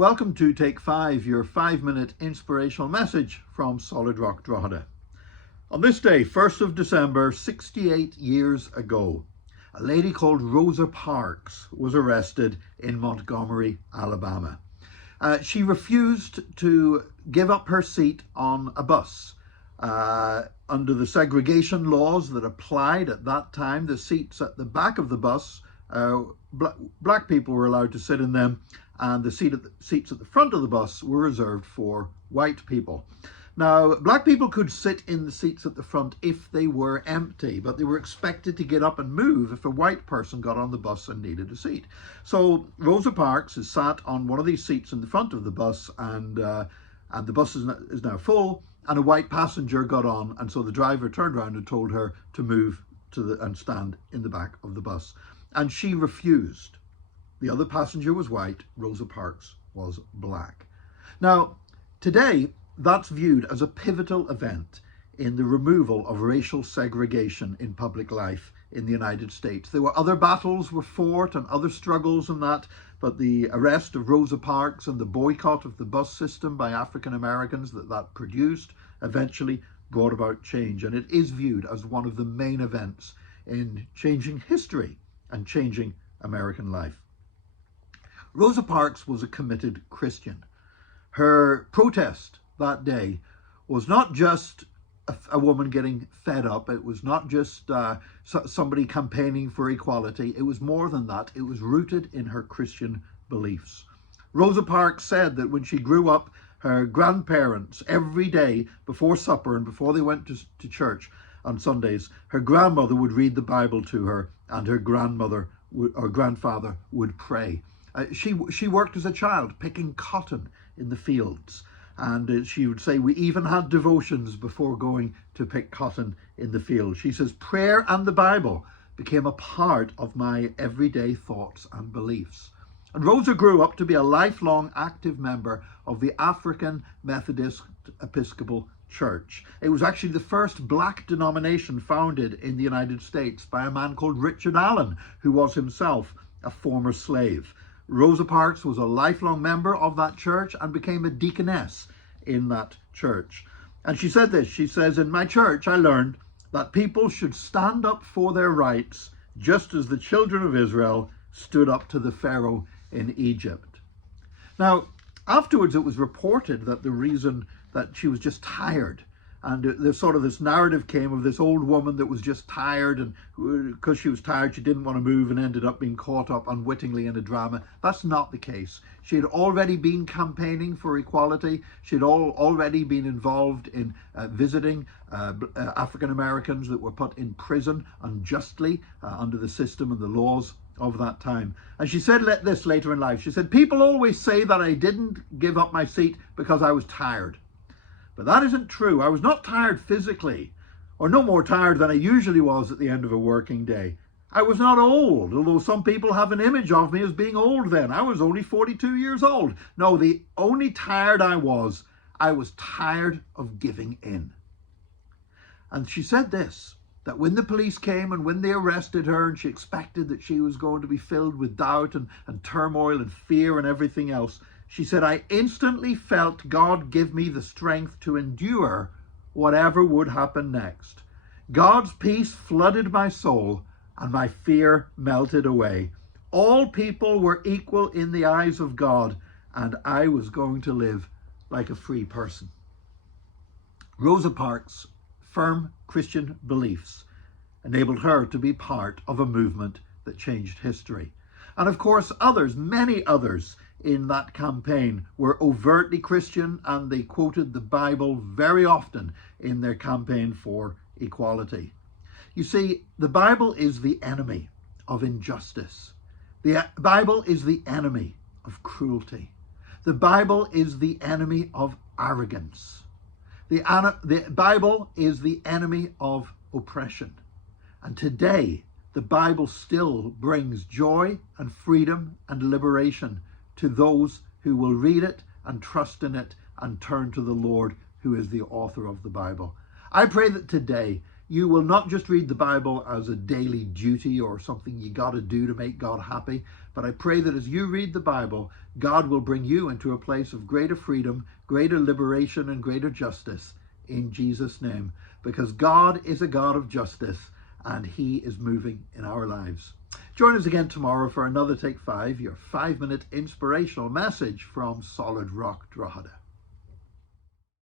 Welcome to Take 5, your 5-minute inspirational message from Solid Rock Drogheda. On this day, 1st of December, 68 years ago, a lady called Rosa Parks was arrested in Montgomery, Alabama. She refused to give up her seat on a bus. Under the segregation laws that applied at that time, the seats at the back of the bus, black people were allowed to sit in them, and the seats at the front of the bus were reserved for white people. Now, black people could sit in the seats at the front if they were empty, but they were expected to get up and move if a white person got on the bus and needed a seat. So Rosa Parks is sat on one of these seats in the front of the bus, and the bus is now full, and a white passenger got on, and so the driver turned around and told her to move and stand in the back of the bus. And she refused. The other passenger was white, Rosa Parks was black. Now, today, that's viewed as a pivotal event in the removal of racial segregation in public life in the United States. There were other battles were fought and other struggles in that, but the arrest of Rosa Parks and the boycott of the bus system by African Americans that produced eventually brought about change. And it is viewed as one of the main events in changing history and changing American life. Rosa Parks was a committed Christian. Her protest that day was not just a woman getting fed up. It was not just somebody campaigning for equality. It was more than that. It was rooted in her Christian beliefs. Rosa Parks said that when she grew up, her grandparents, every day before supper and before they went to church on Sundays, her grandmother would read the Bible to her, and her grandfather would pray. She worked as a child picking cotton in the fields, and she would say, we even had devotions before going to pick cotton in the field. She says, prayer and the Bible became a part of my everyday thoughts and beliefs. And Rosa grew up to be a lifelong active member of the African Methodist Episcopal Church. It was actually the first black denomination founded in the United States by a man called Richard Allen, who was himself a former slave. Rosa Parks was a lifelong member of that church and became a deaconess in that church. And she said this, she says, in my church I learned that people should stand up for their rights just as the children of Israel stood up to the Pharaoh in Egypt. Now, afterwards it was reported that the reason that she was just tired, and there's sort of this narrative came of this old woman that was just tired, and because she was tired she didn't want to move and ended up being caught up unwittingly in a drama. That's not the case. She had already been campaigning for equality. She had already been involved in visiting African Americans that were put in prison unjustly under the system and the laws of that time. And she said this later in life. She said, people always say that I didn't give up my seat because I was tired. But that isn't true. I was not tired physically, or no more tired than I usually was at the end of a working day. I was not old, although some people have an image of me as being old then. I was only 42 years old. No, the only tired I was tired of giving in. And she said this, that when the police came and when they arrested her, and she expected that she was going to be filled with doubt and turmoil and fear and everything else, she said, I instantly felt God give me the strength to endure whatever would happen next. God's peace flooded my soul and my fear melted away. All people were equal in the eyes of God, and I was going to live like a free person. Rosa Parks' firm Christian beliefs enabled her to be part of a movement that changed history. And of course, many others in that campaign were overtly Christian, and they quoted the Bible very often in their campaign for equality. You see, the Bible is the enemy of injustice. The Bible is the enemy of cruelty. The Bible is the enemy of arrogance. The Bible is the enemy of oppression. And today, the Bible still brings joy and freedom and liberation to those who will read it and trust in it and turn to the Lord, who is the author of the Bible. I pray that today you will not just read the Bible as a daily duty or something you got to do to make God happy, but I pray that as you read the Bible, God will bring you into a place of greater freedom, greater liberation, and greater justice in Jesus' name, because God is a God of justice and he is moving in our lives. Join us again tomorrow for another Take 5, your 5-minute inspirational message from Solid Rock Drogheda.